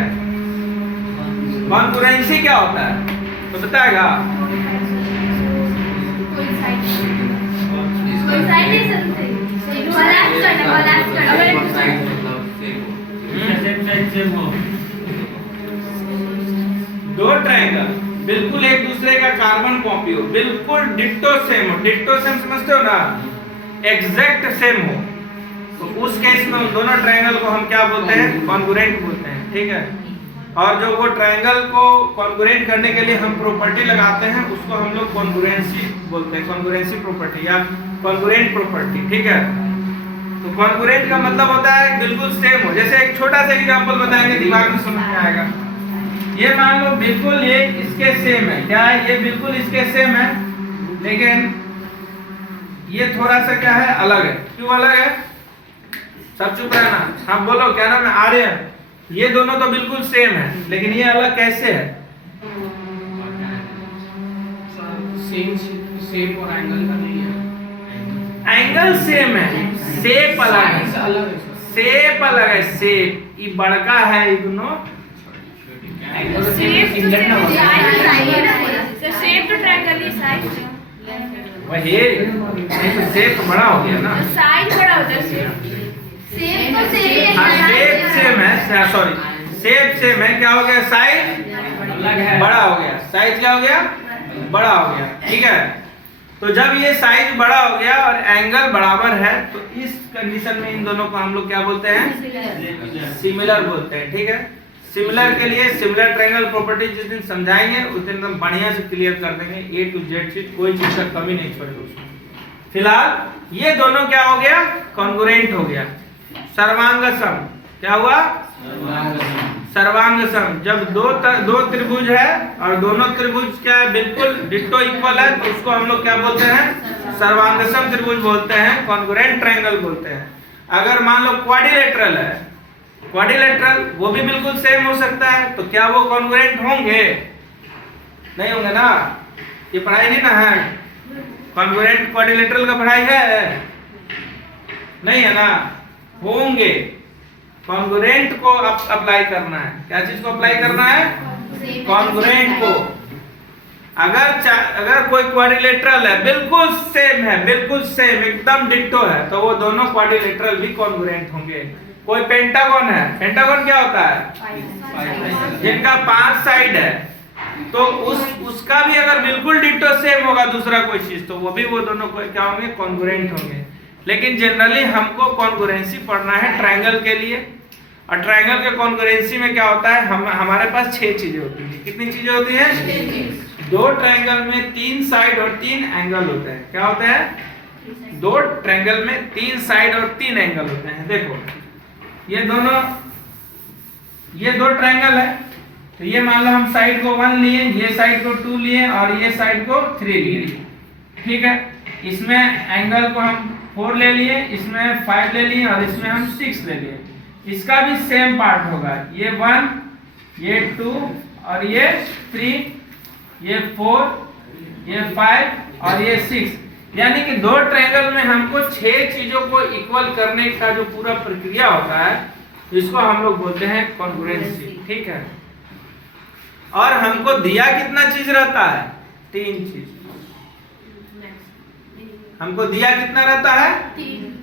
कॉन्ग्रुएंसी क्या होता है तो बताएगा, दो ट्रायंगल बिल्कुल एक दूसरे का कार्बन कॉपी हो, बिल्कुल डिट्टो सेम हो। डिट्टो सेम समझते हो ना, एग्जैक्ट सेम हो, तो उस केस में दोनों ट्रायंगल को हम क्या बोलते हैं, कॉन्ग्रुएंट बोलते हैं, ठीक है। और जो वो ट्रायंगल को कॉन्ग्रुएंट करने के लिए हम प्रॉपर्टी लगाते हैं उसको हम लोग कॉन्ग्रुएंसी बोलते हैं, कॉन्ग्रुएंसी प्रॉपर्टी या कॉन्ग्रुएंट प्रॉपर्टी, ठीक है। तो कॉन्ग्रुएंट का मतलब होता है बिल्कुल सेम हो। जैसे एक छोटा सा एग्जांपल बताएंगे, दिमाग में समझ में आएगा। ये मान लो बिल्कुल ये इसके सेम है, क्या है, ये बिल्कुल इसके सेम है, लेकिन ये थोड़ा सा क्या है, अलग है। क्यों अलग है, सब चुप रहना, हाँ बोलो क्या नाम है, आर्यन। ये दोनों तो बिल्कुल सेम है, लेकिन ये अलग कैसे है, सेम शेप और एंगल का नहीं है। एंगल सेम है, शेप अलग है, Size अलग है सर। शेप अलग है, शेप ये बड़का है, ये दोनों एंगल तो सेम shape सिंगल ना तो हो। सर शेप तो ट्रायंगल ही साइज वही तो शेप बड़ा हो गया ना। साइज बड़ा होता है शेप तो सेम हाँ शेप सेम है, सॉरी शेप सेम है, क्या हो गया साइज अलग है। बड़ा हो गया, साइज क्या हो गया बड़ा हो गया, ठीक है। तो जब ये साइज बड़ा हो गया और एंगल बराबर है तो इस कंडीशन में इन दोनों को हम लोग क्या बोलते हैं, सिमिलर बोलते हैं, ठीक है। सिमिलर के लिए सिमिलर ट्रायंगल प्रॉपर्टी जिस दिन समझाएंगे उस दिन हम बढ़िया से क्लियर कर देंगे, ए टू जेड चीज, कोई चीज का कमी नहीं छोड़ेगा उसमें। फिलहाल ये दोनों क्या हो गया, कॉन्ग्रुएंट हो गया। सर्वांग सम क्या हुआ, सर्वांग सम। जब दो त्रिभुज है और दोनों त्रिभुज क्या है, बिल्कुल डिट्टो इक्वल है, तो उसको हम लोग क्या बोलते हैं, सर्वांग सम त्रिभुज बोलते हैं, कॉन्ग्रुएंट ट्रायंगल बोलते हैं। अगर मान लो क्वाड्रिलेटरल है, क्वाड्रिलेटरल वो भी बिल्कुल सेम हो सकता है, तो क्या वो कॉन्ग्रुएंट होंगे, नहीं होंगे ना। ये पढ़ाई नहीं ना है, कॉन्ग्रुएंट क्वाड्रिलेटरल का पढ़ाई है नहीं है ना, होंगे। कॉन्ग्रुएंट को अप्लाई करना है, क्या चीज को अप्लाई करना है, कॉन्ग्रुएंट को। अगर कोई क्वाड्रिलेटरल है, बिल्कुल सेम है, बिल्कुल सेम एकदम डिट्टो है, तो वो दोनों क्वाड्रिलेटरल भी कॉन्ग्रुएंट होंगे। कोई पेंटागन है, पेंटागन क्या होता है, जिनका 5 साइड है, तो उसका भी अगर बिल्कुल डिट्टो सेम होगा दूसरा कोई चीज, तो वो भी वो दोनों क्या होंगे, कॉन्ग्रुएंट होंगे। लेकिन जनरली हमको कॉन्ग्रुएंसी पढ़ना है ट्रायंगल के लिए, और ट्रायंगल के कॉन्ग्रुएंसी में क्या होता है, हमारे पास 6 चीजें होती हैं। कितनी चीजें होती हैं, 2 ट्रायंगल में 3 साइड और 3 एंगल होते हैं। क्या होते हैं, 2 ट्रायंगल में 3 साइड और 3 एंगल होते हैं। देखो ये दो ट्रायंगल है, तो ये मान लो हम साइड को 1 लिए, ये साइड को 2 लिए और ये साइड को 3 लिए, ठीक है। इसमें एंगल को हम 4 ले लिए, इसमें 5 ले लिए और इसमें हम 6 ले लिए। इसका भी सेम पार्ट होगा, ये 1, ये 2 और ये 3, ये 4, ये 5 और ये 6। यानी कि 2 ट्रायंगल में हमको 6 चीजों को इक्वल करने का जो पूरा प्रक्रिया होता है, इसको हम लोग बोलते हैं कॉन्ग्रुएंसी, ठीक है। और हमको दिया कितना चीज रहता है, 3 चीज। हमको दिया कितना रहता है,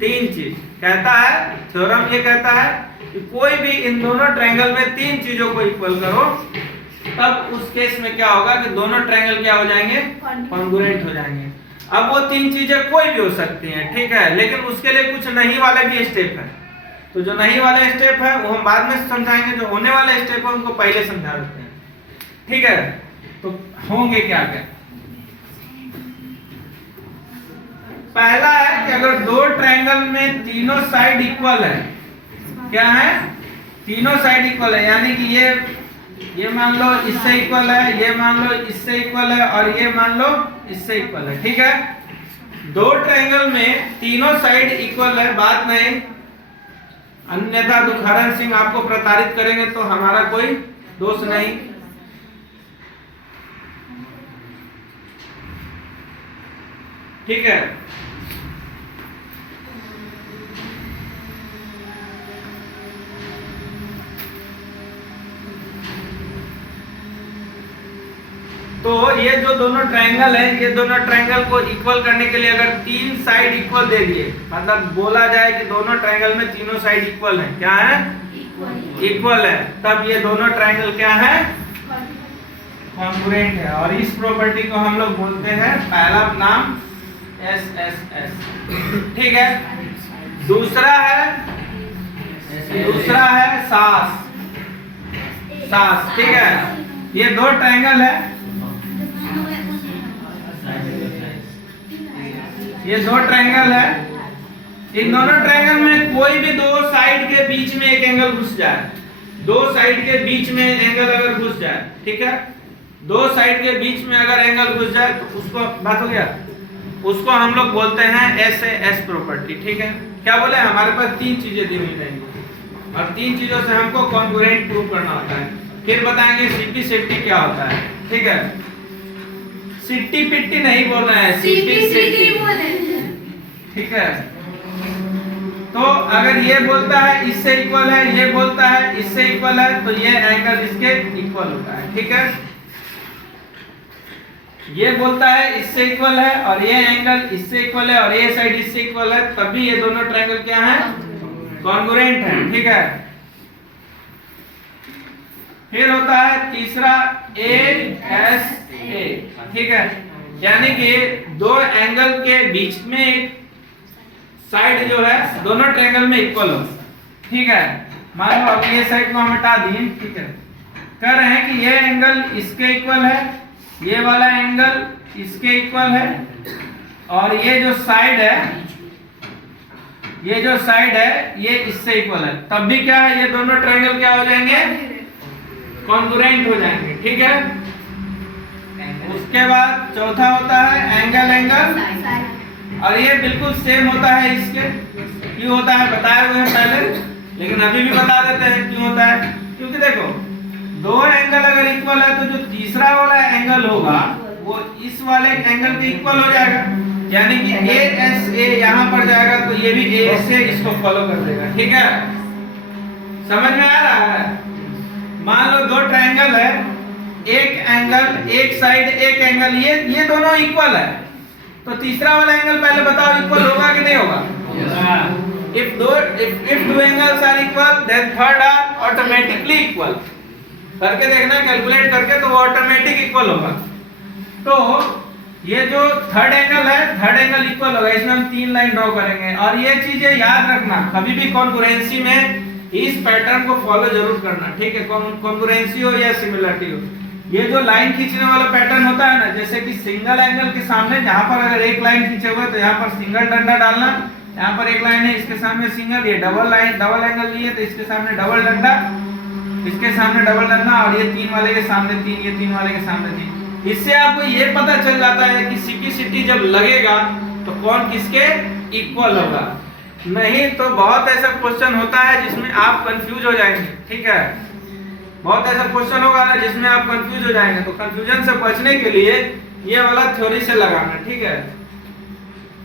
3 चीज। कहता है थ्योरम, ये कहता है कि कोई भी इन दोनों ट्रायंगल में 3 चीजों को इक्वल करो, तब उस केस में क्या होगा कि दोनों ट्रायंगल क्या हो जाएंगे, कॉन्ग्रुएंट हो जाएंगे। अब वो 3 चीजें कोई भी हो सकती हैं, ठीक है, लेकिन उसके लिए कुछ नहीं वाले भी स्टेप है। तो जो नहीं वाले स्टेप है वो हम बाद में समझाएंगे, जो होने वाले स्टेप है उनको पहले समझा देते हैं, ठीक है। तो होंगे क्या क्या, पहला है कि अगर 2 ट्रायंगल में तीनों साइड इक्वल है, क्या है, तीनों साइड इक्वल है, यानी कि ये मान लो इससे इक्वल है, ये मान लो इससे इक्वल है और ये मान लो इससे इक्वल है, ठीक है। 2 ट्रायंगल में तीनों साइड इक्वल है, बात नहीं, अन्यथा दुखारन सिंह आपको प्रताड़ित करेंगे तो हमारा कोई दोष नहीं। ठीक है, तो ये जो दोनों ट्रायंगल है, ये दोनों ट्रायंगल को इक्वल करने के लिए अगर 3 साइड इक्वल दे दिए, मतलब बोला जाए कि दोनों ट्रायंगल में तीनों साइड इक्वल है, क्या है, इक्वल है, तब ये दोनों ट्रायंगल क्या है, कॉन्ग्रुएंट है। और इस प्रॉपर्टी को हम लोग बोलते हैं, पहला नाम SSS, ठीक है। दूसरा है सास, ठीक है। ये 2 ट्रायंगल है, ये 2 ट्रायंगल है, इन दोनों ट्रायंगल में कोई भी 2 साइड के बीच में एक एंगल घुस जाए, 2 साइड के बीच में एंगल अगर घुस जाए, ठीक है, 2 साइड के बीच में अगर एंगल घुस जाए तो उसको, बात हो गया, उसको हम लोग बोलते हैं SAS प्रॉपर्टी, ठीक है। क्या बोले, हमारे पास 3 चीजें दी हुई रहेंगी और 3 चीजों से हमको कॉन्ग्रुएंट प्रूव करना होता है। फिर बताएंगे CP सेफ्टी क्या होता है, ठीक है। सिट्टी पिट्टी नहीं बोल रहे हैं, सिट्टी सिट्टी, ठीक है। तो अगर ये बोलता है इससे इक्वल है, ये बोलता है इससे इक्वल है, तो ये एंगल इसके इक्वल होता है, ठीक है। ये बोलता है इससे इक्वल है और ये एंगल इससे इक्वल है और ये साइड इससे इक्वल है, तभी ये दोनों ट्रायंगल क्या हैं, कॉन्ग्रुएंट हैं, ठीक है। फिर होता है तीसरा ASA, ठीक है, यानी कि दो एंगल के बीच में साइड जो है दोनों ट्रायंगल में इक्वल हो, ठीक है। मान लो अब ये साइड को हम हटा दिए, ठीक है, कह रहे हैं कि ये एंगल इसके इक्वल है, ये वाला एंगल इसके इक्वल है और ये जो साइड है, ये जो साइड है ये इससे इक्वल है, तब भी क्या है, ये दोनों ट्रायंगल क्या हो जाएंगे, कॉन्ग्रुएंट हो जाएंगे, ठीक है। उसके बाद चौथा होता है एंगल एंगल, और ये बिल्कुल सेम होता है इसके, क्यों होता है बताए हुए हैं पहले, लेकिन अभी भी बता देते हैं क्यों होता है। क्योंकि देखो दो एंगल अगर इक्वल है तो जो तीसरा वाला एंगल होगा वो इस वाले एंगल के इक्वल हो जाएगा, यानी कि ASA यहाँ पर जाएगा तो ये भी ASA इसको फॉलो कर देगा, ठीक है। समझ में आ रहा है। मान लो दो ट्रायंगल है, एक एंगल एक साइड एक एंगल, ये दोनों इक्वल है, तो तीसरा वाला एंगल पहले बताओ इक्वल होगा कि नहीं होगा। if two angles are equal then third are automatically equal, करके देखना कैलकुलेट करके, तो वो ऑटोमेटिक इक्वल होगा। तो ये जो थर्ड एंगल है, थर्ड एंगल इक्वल होगा, इसमें हम 3 लाइन ड्रॉ करेंगे। और ये चीजें याद रखना, कभी भी कॉन्ग्रुएंसी में इस पैटर्न को फॉलो जरूर करना, ठीक है। कॉन्ग्रुएंसी हो या सिमिलरिटी हो, ये जो लाइन खींचने वाला पैटर्न होता है ना, जैसे कि सिंगल एंगल के सामने जहां पर अगर एक लाइन खींचे हुए तो यहाँ पर सिंगल डंडा डालना, यहाँ पर एक लाइन है इसके सामने सिंगल, ये डबल लाइन डबल एंगल लिए तो इसके सामने डबल डंडा, इसके सामने डबल डंडा, और ये 3 वाले के सामने 3, ये 3 वाले के सामने 3। इससे आपको ये पता चल जाता है कि सिटी जब लगेगा तो कौन किसके इक्वल होगा। नहीं तो बहुत ऐसा क्वेश्चन होता है जिसमें आप कंफ्यूज हो जाएंगे, ठीक है। बहुत ऐसा क्वेश्चन होगा ना जिसमें आप कंफ्यूज हो जाएंगे, तो कंफ्यूजन से बचने के लिए ये वाला थ्योरी से लगाना, ठीक है।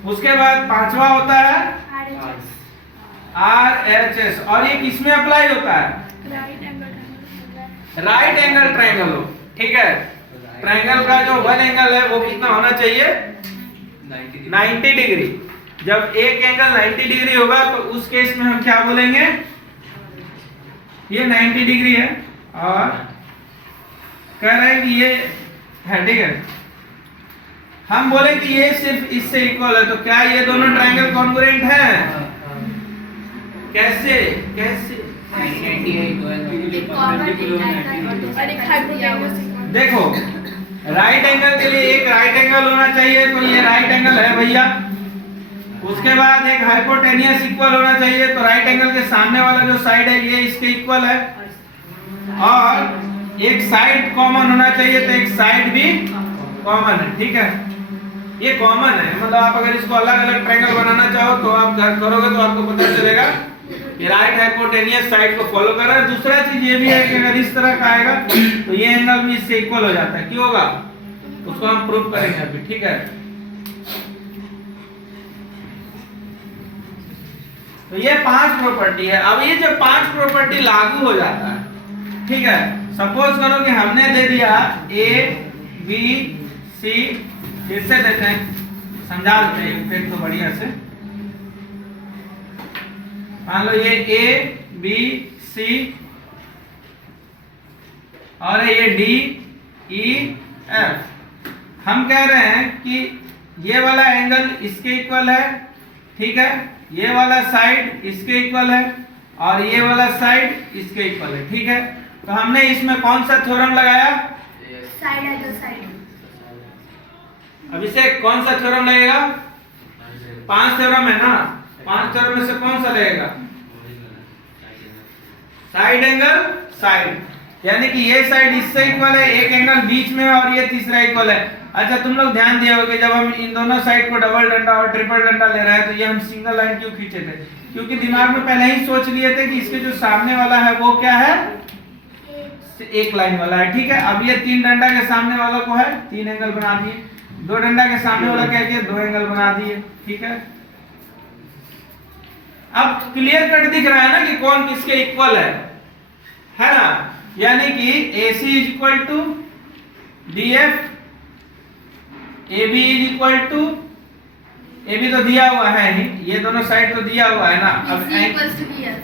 उसके बाद पांचवा होता है RHS, और ये किसमें अप्लाई होता है, राइट एंगल ट्रायंगल हो, ठीक है। ट्रायंगल का जो वन एंगल है वो कितना होना चाहिए, 90 डिग्री। जब एक एंगल 90 डिग्री होगा तो उस केस में हम क्या बोलेंगे, ये 90 डिग्री है और कह रहे हैं कि ये है, ठीक है। हम बोले कि ये सिर्फ इससे इक्वल है, तो क्या ये दोनों ट्रायंगल कॉन्ग्रुएंट हैं? कैसे कैसे देखो, राइट एंगल के लिए एक राइट एंगल होना चाहिए, तो ये राइट एंगल है भैया। उसके बाद एक हाइपोटेनियस इक्वल होना चाहिए, तो राइट एंगल के सामने वाला जो साइड है ये इसके इक्वल है, और एक साइड कॉमन होना चाहिए, तो एक साइड भी कॉमन है, ठीक है। ये कॉमन है, मतलब आप अगर इसको अलग अलग ट्रायंगल बनाना चाहो तो आप करोगे तो आपको पता चलेगा ये राइट हाइपोटेनियस साइड को फॉलो कर रहा है। दूसरा चीज ये भी है कि अगर इस तरह का आएगा तो ये एंगल भी इससे इक्वल हो जाता है, क्यों होगा उसको हम प्रूव करेंगे अभी, ठीक है। तो ये 5 प्रॉपर्टी है। अब ये जब 5 प्रॉपर्टी लागू हो जाता है, ठीक है, सपोज करो कि हमने दे दिया A B C, फिर से देते हैं, समझा देते हैं फिर तो बढ़िया से। मान लो ये A B C और ये D E F। हम कह रहे हैं कि ये वाला एंगल इसके इक्वल है, ठीक है, ये वाला साइड इसके इक्वल है और ये वाला साइड इसके इक्वल है, ठीक है। तो हमने इसमें कौन सा थ्योरम लगाया, साइड है जो साइड, अब इसे कौन सा थ्योरम लगेगा, 5 थ्योरम है ना, 5 थ्योरम में से कौन सा लगेगा, साइड एंगल साइड, यानी कि ये साइड इससे इक्वल है, एक एंगल बीच में और ये तीसरा इक्वल है। अच्छा तुम लोग ध्यान दिया होगा जब हम इन दोनों साइड को डबल डंडा और ट्रिपल डंडा ले रहे हैं तो ये हम सिंगल लाइन क्यों खींचे थे, क्योंकि दिमाग में पहले ही सोच लिए थे कि इसके जो सामने वाला है वो क्या है, एक लाइन वाला है, ठीक है। अब ये 3 डंडा के सामने वाला को है, 3 एंगल बना दिए। दो डंडा के सामने वाला क्या किया, दो एंगल बना दिए, ठीक है। अब क्लियर कट दिख रहा है ना कि कौन किसके इक्वल है ना, यानी कि AC is equal to DF, AB is equal to, AB तो दिया हुआ है ही, ये दोनों साइड तो दिया हुआ है ना। अब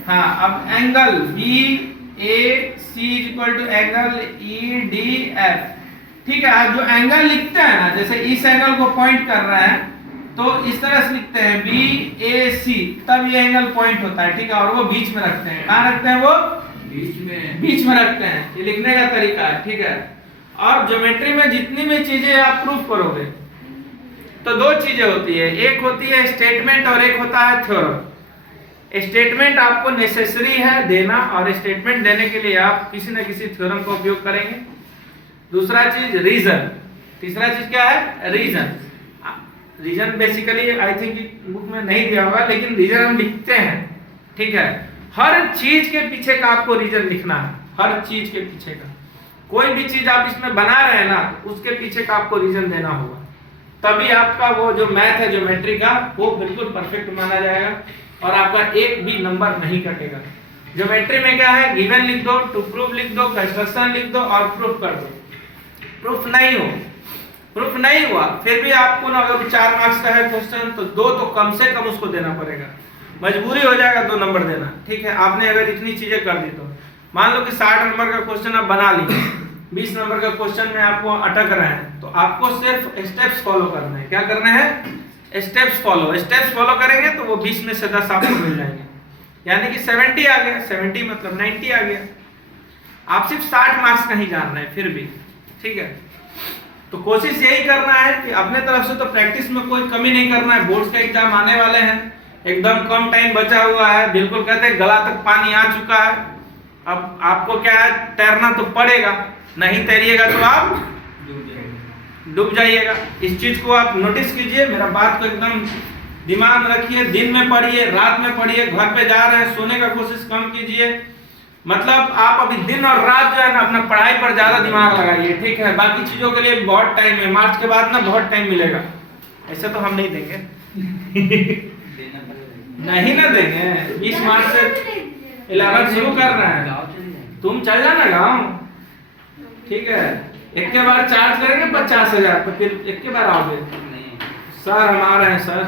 हाँ, अब angle BAC is equal to angle EDF, ठीक है। आप जो एंगल लिखते हैं ना, जैसे इस एंगल को पॉइंट कर रहे हैं तो इस तरह से लिखते हैं BAC, तब ये एंगल पॉइंट होता है, ठीक है। और वो बीच में रखते हैं, कहाँ रखते हैं वो, बीच में रखते हैं, ये लिखने का तरीका है, ठीक है। और ज्योमेट्री में जितनी भी चीजें आप प्रूफ करोगे तो दो चीजें होती है, एक होती है स्टेटमेंट और एक होता है थ्योरम। स्टेटमेंट आपको नेसेसरी है देना, और स्टेटमेंट देने के लिए आप किसी न किसी थ्योरम का उपयोग करेंगे। दूसरा चीज रीजन, तीसरा चीज क्या है, reason. Reason basically I think book में नहीं दिया होगा, लेकिन रीजन हम लिखते हैं, ठीक है। हर चीज के पीछे का आपको रीजन लिखना है, हर चीज के पीछे का। कोई भी चीज आप इसमें बना रहे हैं ना, उसके पीछे का आपको रीजन देना होगा, तभी आपका वो जो मैथ है ज्योमेट्री का, वो बिल्कुल परफेक्ट माना जाएगा और आपका एक भी नंबर नहीं कटेगा। ज्योमेट्री में क्या है, गिवन लिख दो, टू प्रूव लिख दो, कंस्ट्रक्शन लिख दो और प्रूफ कर दो। प्रूफ नहीं हुआ फिर भी आपको ना, अगर 4 मार्क्स का है क्वेश्चन तो 2 तो कम से कम उसको देना पड़ेगा, मजबूरी हो जाएगा 2 नंबर देना, ठीक है। आपने अगर इतनी चीजें कर दी तो मान लो कि 60 नंबर का क्वेश्चन आप बना लिए, 20 नंबर का क्वेश्चन में आपको अटक रहे हैं, तो आपको सिर्फ स्टेप्स फॉलो करने हैं। क्या करना है, स्टेप्स फॉलो करेंगे तो वो 20 में से 10 आपको मिल जाएंगे, यानी कि 70 आ गया, 70 मतलब 90 आ गया। आप सिर्फ 60 मार्क्स का ही जान रहे हैं फिर भी, ठीक है। तो कोशिश यही करना है कि अपने तरफ से तो प्रैक्टिस में कोई कमी नहीं करना है। बोर्ड्स का एग्जाम आने वाले हैं, एकदम कम टाइम बचा हुआ है, बिल्कुल कहते हैं गला तक पानी आ चुका है। अब आपको क्या है, तैरना तो पड़ेगा, नहीं तैरिएगा तो आप डूब जाइएगा। इस चीज को आप नोटिस कीजिए, मेरा बात को एकदम दिमाग में रखिए। दिन में पढ़िए, रात में पढ़िए, घर पे जा रहे हैं सोने का कोशिश कम कीजिए। मतलब आप अभी दिन और रात जो है ना अपना पढ़ाई पर ज्यादा दिमाग लगाइए, ठीक है। बाकी चीजों के लिए बहुत टाइम है, मार्च के बाद ना बहुत टाइम मिलेगा। ऐसे तो हम नहीं देंगे नहीं ना देंगे, 20 मार्च से 11 शुरू कर रहे हैं, तुम चल जाना गाँव, ठीक है। एक के बार चार्ज करेंगे 50,000, तो फिर एक के बार आओगे, सर हम आ रहे हैं सर।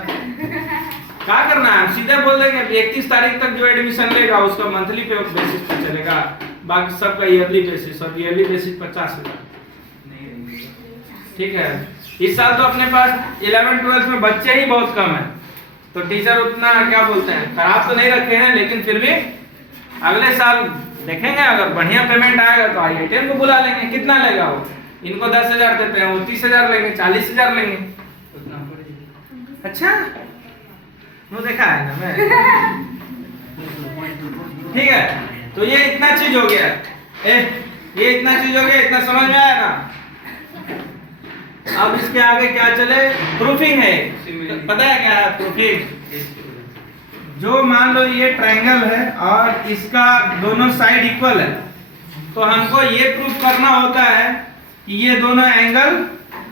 क्या करना है, हम सीधे बोल देंगे 31 तारीख तक जो एडमिशन लेगा उसका मंथली पे बेसिस पे चलेगा, बाकी सबका ईयरली बेसिस, और ईयरली बेसिस 50,000, ठीक है। इस साल तो अपने पास 11-12 में बच्चे ही बहुत कम है, तो टीचर उतना क्या बोलते हैं खराब तो नहीं रखे हैं, लेकिन फिर भी अगले साल देखेंगे, अगर बढ़िया पेमेंट आएगा तो IITM को बुला लेंगे। कितना लेगा वो, इनको 10,000 देते हैं, वो 30,000 लेंगे, 40,000 लेंगे। अच्छा वो देखा है ना मैं ठीक है। तो ये इतना चीज हो गया, ये इतना चीज हो गया, इतना समझ में आया ना। अब इसके आगे क्या चले, प्रूफिंग है। पता है क्या है प्रूफिंग, जो मान लो ये ट्रायंगल है और इसका दोनों साइड इक्वल है, तो हमको ये प्रूफ करना होता है कि ये दोनों एंगल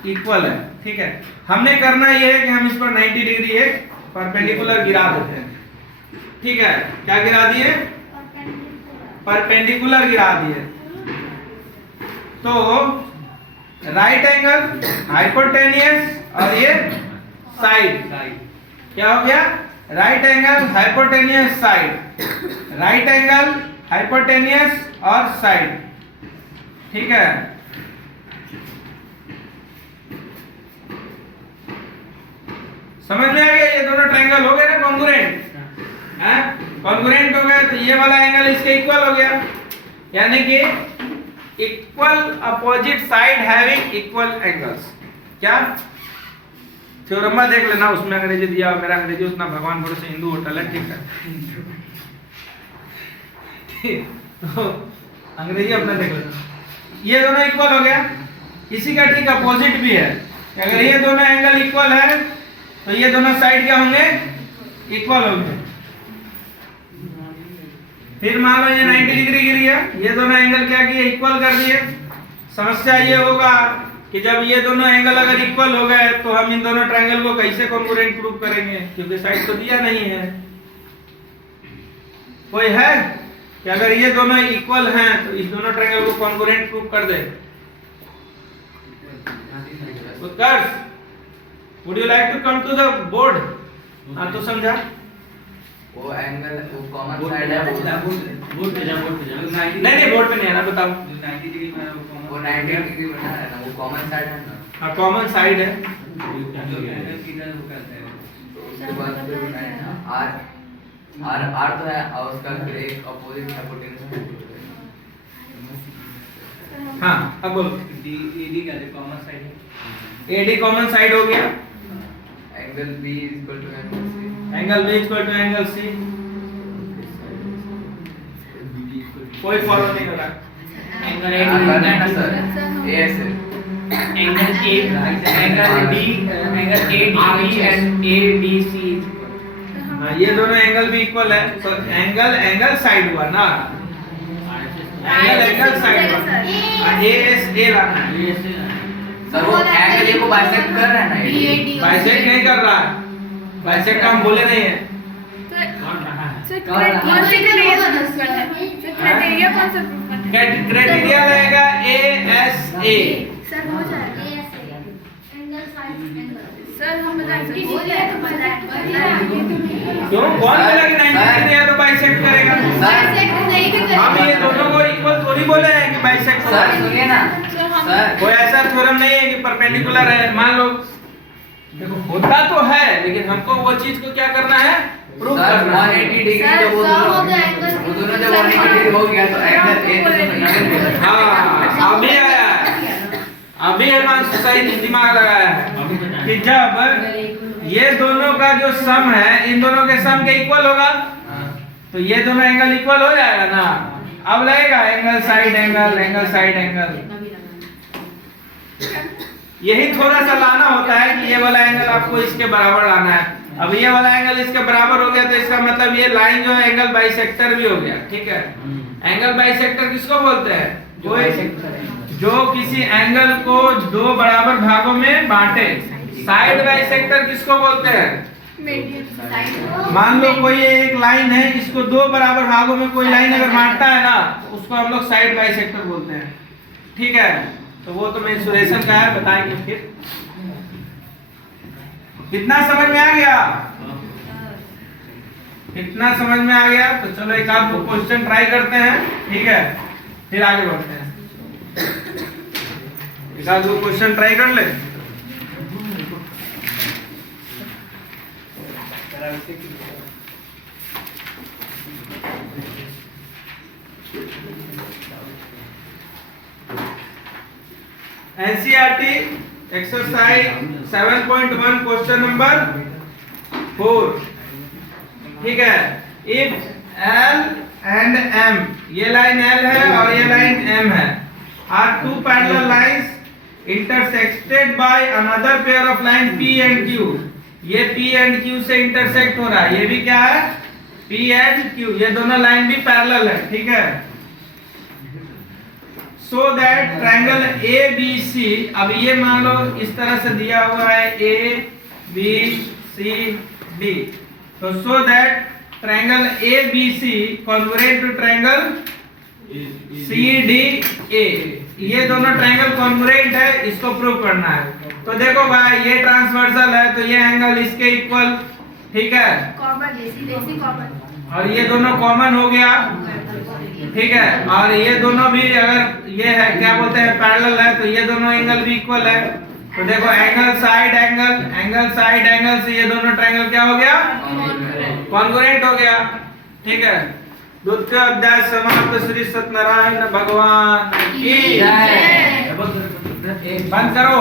इक्वल है, ठीक है। हमने करना ये है कि हम इस पर 90 डिग्री एक परपेंडिकुलर गिरा देते हैं, ठीक है। क्या गिरा दिए, परपेंडिकुलर गिरा दिए। तो राइट एंगल हाइपोटेनियस और ये साइड, क्या हो गया, right angle hypotenuse side, right angle hypotenuse और साइड, ठीक है। समझ में आ गया, ये दोनों ट्रायंगल हो गए ना कॉन्ग्रुएंट, हैं कॉन्ग्रुएंट हो गए, तो ये वाला एंगल इसके इक्वल हो गया, यानी कि equal opposite side having equal angles. क्या थ्योरम देख लेना, उसमें अंग्रेजी दिया, मेरा अंग्रेजी उतना भगवान भरोसे हिंदू होटल है, ठीक है। तो अंग्रेजी अपना देख लेना, ये दोनों इक्वल हो गया। इसी का ठीक अपोजिट भी है, अगर ये दोनों एंगल इक्वल है तो ये दोनों साइड क्या होंगे, इक्वल होंगे। फिर मान लो ये 90 डिग्री गिरी है, ये दोनों एंगल क्या किए, इक्वल कर दिए। समस्या ये होगा कि जब ये दोनों एंगल अगर इक्वल हो गए तो हम इन दोनों ट्रायंगल को कैसे कॉन्ग्रुएंट प्रूव करेंगे, क्योंकि साइड तो दिया नहीं है। कोई है कि अगर ये दोनों इक्वल हैं तो इस दोनों ट्रायंगल को कॉन्ग्रुएंट प्रूव कर दे? Utkarsh, would you like to come to the board? हाँ तो समझा। वो एंगल वो कॉमन साइड है, बोर्ड पे जा। नहीं बोर्ड पे नहीं है ना, बताओ। 90 डिग्री में वो 90 डिग्री बना है ना, वो कॉमन साइड है ना। हाँ कॉमन साइड है। जो एंगल किधर वो करते हैं। तो उसके बाद फिर बनाए ना आर तो है और उसका फिर एक अपोजिट हाइपोटेनस है। हाँ अब बोलो। एडी का कॉमन साइड है। एडी कॉमन साइड हो गया। Angle B equal to angle C. Angle B equal to angle C. कोई फॉलो नहीं कर रहा। एंगल करना है ना सर, ए ऐसे angle A and A B C. हाँ ये दोनों एंगल भी इक्वल है, तो एंगल साइड हुआ ना, एंगल साइड हुआ। ए एस ए लाना है। सर वो एंगल ए को बाइसेक्ट कर रहा है ना, बाइसेक्ट नहीं कर रहा है, बाइसेक्ट हम बोले नहीं है। क्राइटेरिया रहेगा ए एस ए। सर हो जाएगा एंगल साइड एंगल। सर हम बताएंगे क्यों कौन बोला कि 90 डिग्री है तो बाइसेक्ट करेगा? हम ये दोनों को इक्वल थोड़ी बोले हैं कि बाइसेक्ट सर सुनिए ना सर, कोई ऐसा थ्योरम नहीं है कि परपेंडिकुलर है। मान लो देखो होता तो है, लेकिन हमको वो चीज को क्या करना है, प्रूव सर करना है। 180 डिग्री जब वो दोनों जब 180 डिग्री हो गया तो एंगल ए तो हाँ अभी आया, अभी हिमांशु सही दिमाग लगाया है कि जब ये दोनों का जो सम है इन दोनों के सम के इक्वल होगा तो ये दोनों एंगल इक्वल हो जाएगा ना। अब लगेगा angle side angle, angle side angle. यही थोड़ा सा लाना होता है कि ये वाला एंगल आपको इसके बराबर लाना है। अब ये वाला एंगल इसके बराबर हो गया तो इसका मतलब ये लाइन जो है एंगल बाइसेक्टर भी हो गया। ठीक है, एंगल बाइसेक्टर किसको बोलते हैं? जो किसी एंगल को दो बराबर भागों में बांटे। साइड बाइसेक्टर किसको बोलते हैं? मान लो कोई एक लाइन है, इसको दो बराबर भागों में कोई लाइन अगर बांटता है ना तो उसको हम लोग साइड बाइसेक्टर बोलते हैं। ठीक है, तो वो तो मेंसुरेशन का है, बताएंगे फिर। कितना समझ में आ गया? इतना समझ में आ गया तो चलो एक आध क्वेश्चन ट्राई करते हैं। ठीक है, फिर आगे बढ़ते हैं। एक आध क्वेश्चन ट्राई कर ले। NCERT exercise 7.1 question number 4। ठीक है, इफ L एंड M, ये लाइन L है और ये लाइन M है, are two parallel lines intersected by another pair of line P and Q। ये P एंड Q से इंटरसेक्ट हो रहा है, ये भी क्या है? P एंड Q, ये दोनों लाइन भी पैरेलल है। ठीक है, सो दैट ट्रायंगल ABC, अब ये मान लो इस तरह से दिया हुआ है ABCD, तो so that triangle ABC congruent to triangle CDA, ये दोनों ट्रायंगल कॉन्ग्रुएंट है, इसको प्रूव करना है। तो देखो भाई ये ट्रांसवर्सल है तो ये एंगल इसके इक्वल। ठीक है, कॉमन और ये दोनों कॉमन हो गया। ठीक है, और ये दोनों भी अगर ये है क्या बोलते हैं पैरेलल है तो ये दोनों एंगल भी इक्वल है। तो देखो angle side angle, angle side angle से ये दोनों ट्रायंगल क्या हो गया? कॉन्ग्रुएंट हो गया। ठीक है, द्वितीय अध्याय समाप्त। श्री सत्यनारायण भगवान की जय। बंद करो।